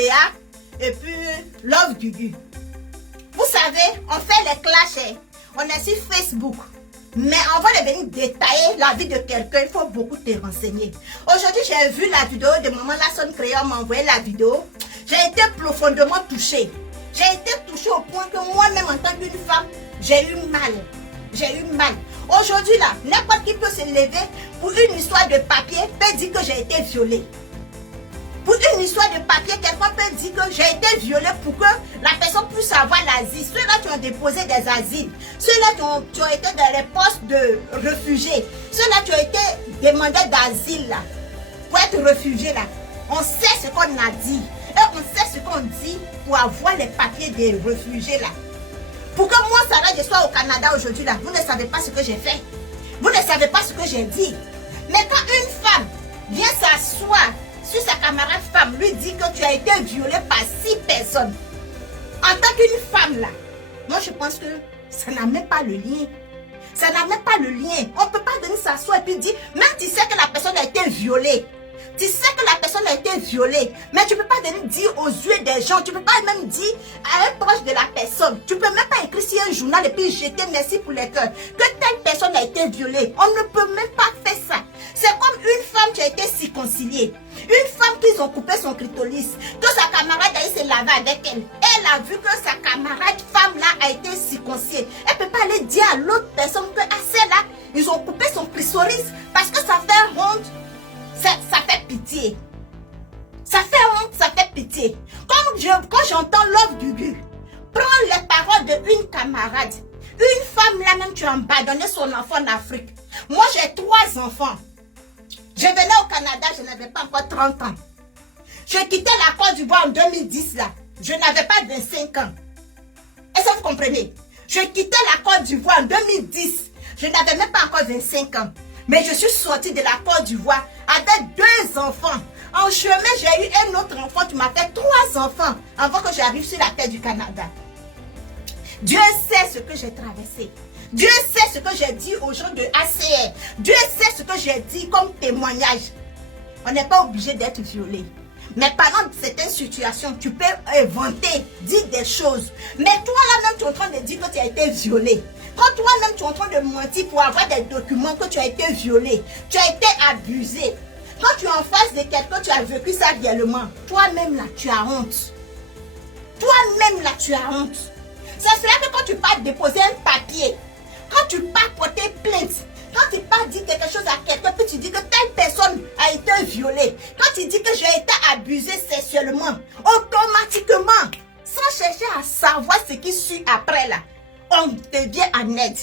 Créa et puis Love Gugu. Vous savez, on fait les clashs, on est sur Facebook. Mais avant de venir détailler la vie de quelqu'un, il faut beaucoup te renseigner. Aujourd'hui, j'ai vu la vidéo de maman Lasson Créa, m'a envoyé la vidéo. J'ai été profondément touchée. J'ai été touchée au point que moi-même, en tant qu'une femme, j'ai eu mal. J'ai eu mal. Aujourd'hui, là, n'importe qui peut se lever pour une histoire de papier, peut dire que j'ai été violée. Pour une histoire de papier, quelqu'un peut dire que j'ai été violée pour que la personne puisse avoir l'asile. Ceux-là qui ont déposé des asiles, ceux-là qui ont été dans les postes de réfugiés, ceux-là qui ont été demandés d'asile là, pour être réfugiés là, on sait ce qu'on a dit. Et on sait ce qu'on dit pour avoir les papiers des réfugiés là. Pour que moi, Sarah, je sois au Canada aujourd'hui là, vous ne savez pas ce que j'ai fait. Vous ne savez pas ce que j'ai dit. Mais quand une femme vient s'asseoir sur sa camarade femme, lui dit que tu as été violée par 6 personnes. En tant qu'une femme là, moi je pense que ça n'a même pas le lien. Ça n'a même pas le lien. On ne peut pas venir s'asseoir et puis dire, même tu sais que la personne a été violée. Tu sais que la personne a été violée, mais tu ne peux pas venir dire aux yeux des gens, tu ne peux pas même dire à un proche de la personne, tu ne peux même pas écrire sur un journal et puis jeter merci pour les cœurs, que telle personne a été violée. On ne peut même pas faire ça. C'est comme une femme qui a été circonciliée, une femme qu'ils ont coupé son clitoris, que sa camarade a se laver avec elle. Elle a vu que sa camarade femme là a été circonciliée. Elle ne peut pas aller dire à l'autre personne que à celle-là, ils ont coupé son clitoris parce que ça fait honte. Ça fait pitié. Ça fait honte, ça fait pitié. Quand j'entends Love Gugu, prendre les paroles d'une camarade, une femme là même qui a abandonné son enfant en Afrique. Moi j'ai 3 enfants. Je venais au Canada, je n'avais pas encore 30 ans. Je quittais la Côte d'Ivoire en 2010 là. Je n'avais pas 25 ans. Est-ce que vous comprenez? Je quittais la Côte d'Ivoire en 2010. Je n'avais même pas encore 25 ans. Mais je suis sortie de la Côte d'Ivoire avec 2 enfants. En chemin, j'ai eu un autre enfant qui m'a fait 3 enfants avant que j'arrive sur la terre du Canada. Dieu sait ce que j'ai traversé. Dieu sait ce que j'ai dit aux gens de ACR. Dieu sait ce que j'ai dit comme témoignage. On n'est pas obligé d'être violé. Mais pendant certaines situations, tu peux inventer, dire des choses. Mais toi là-même, tu es en train de dire que tu as été violé. Quand toi-même, tu es en train de mentir pour avoir des documents que tu as été violé, tu as été abusé. Quand tu es en face de quelqu'un, tu as vécu ça réellement. Toi-même là, tu as honte. Toi-même là, tu as honte. Ça serait que quand tu pars déposer un papier, quand tu pars porter plainte, quand tu pars dire quelque chose à quelqu'un, puis tu dis que telle personne a été violée, quand tu dis que j'ai été abusé sexuellement, automatiquement, sans chercher à savoir ce qui suit après là, on te vient en aide.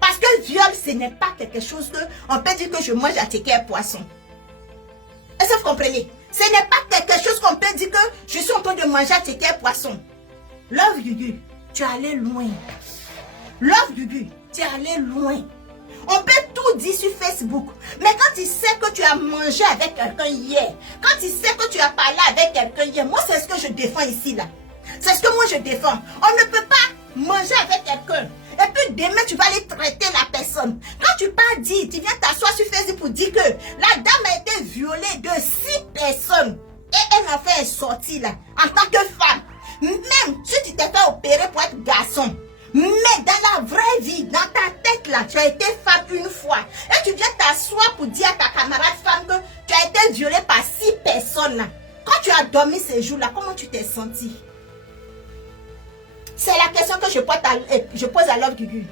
Parce que viol, ce n'est pas quelque chose que on peut dire que je mange à ticket et poisson. Est-ce que vous comprenez? Ce n'est pas quelque chose qu'on peut dire que je suis en train de manger à ticket et poisson. Love Gugu, tu es allé loin. Love Gugu, tu es allé loin. On peut tout dire sur Facebook. Mais quand tu sais que tu as mangé avec quelqu'un hier, quand tu sais que tu as parlé avec quelqu'un hier, moi c'est ce que je défends ici là. C'est ce que moi je défends. On ne peut pas manger avec quelqu'un. Et puis demain tu vas aller traiter la personne. Quand tu pars dire, tu viens t'asseoir sur Facebook pour dire que la dame a été violée de 6 personnes. Et elle en fait sortie là, en tant que femme. Même si tu t'es fait opérer pour être garçon. Mais dans la vraie vie, dans ta tête là, tu as été femme une fois. Et tu viens t'asseoir pour dire à ta camarade femme que tu as été violée par 6 personnes là. Quand tu as dormi ces jours là, comment tu t'es senti? C'est la question que je pose à Love Gugu.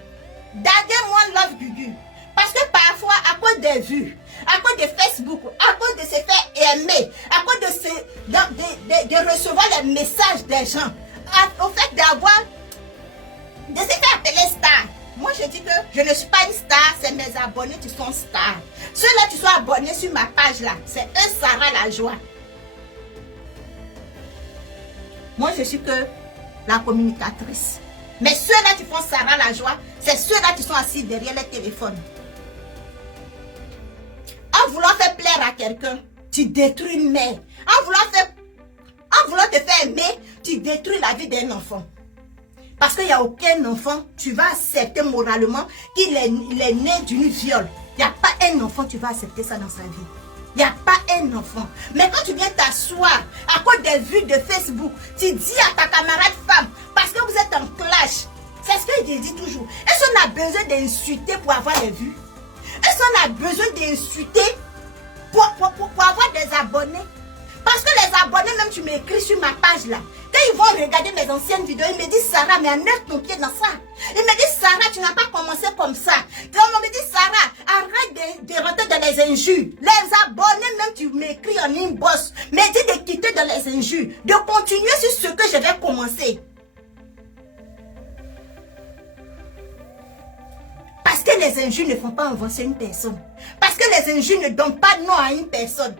Daguez-moi Love Gugu. Parce que parfois, à cause des vues, à cause de Facebook, à cause de se faire aimer, à cause de recevoir les messages des gens, au fait de se faire appeler star. Moi, je dis que je ne suis pas une star, c'est mes abonnés qui sont stars. Ceux-là qui sont abonnés sur ma page là, c'est eux, Sarah la joie. Moi, je suis que la communicatrice. Mais ceux-là qui font Sarah la joie, c'est ceux-là qui sont assis derrière les téléphones. En voulant faire plaire à quelqu'un, tu détruis une mère. En voulant te faire aimer, tu détruis la vie d'un enfant. Parce qu'il n'y a aucun enfant, tu vas accepter moralement qu'il est né d'une viol. Il n'y a pas un enfant, tu vas accepter ça dans sa vie. Il n'y a pas un enfant. Mais quand tu viens t'asseoir à cause des vues de Facebook, tu dis à ta camarade femme, parce que vous êtes en clash, c'est ce que je dis toujours. Est-ce qu'on a besoin d'insulter pour avoir des vues? Est-ce qu'on a besoin d'insulter pour avoir des abonnés? Parce que les abonnés, même tu m'écris sur ma page là, quand ils vont regarder mes anciennes vidéos, ils me disent Sarah, mais enlève ton pied dans ça. Ils me disent Sarah, tu n'as pas commencé comme ça. Donc on me dit Sarah, arrête de rentrer dans les injures. Les abonnés, même tu m'écris en inbox, me dis de quitter dans les injures, de continuer sur ce que je vais commencer. Parce que les injures ne font pas avancer une personne. Parce que les injures ne donnent pas nom à une personne.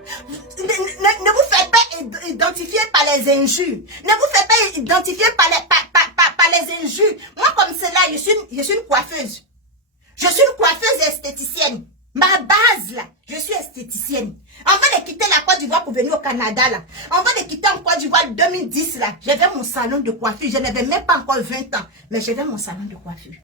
Ne vous faites pas identifier par les injures. Ne vous faites pas identifier par les injures. Moi, comme cela, je suis une coiffeuse. Je suis une coiffeuse esthéticienne. Ma base, là, je suis esthéticienne. On va de quitter la Côte d'Ivoire pour venir au Canada, là. On va de quitter en Côte d'Ivoire 2010, là. J'avais mon salon de coiffure. Je n'avais même pas encore 20 ans. Mais j'avais mon salon de coiffure.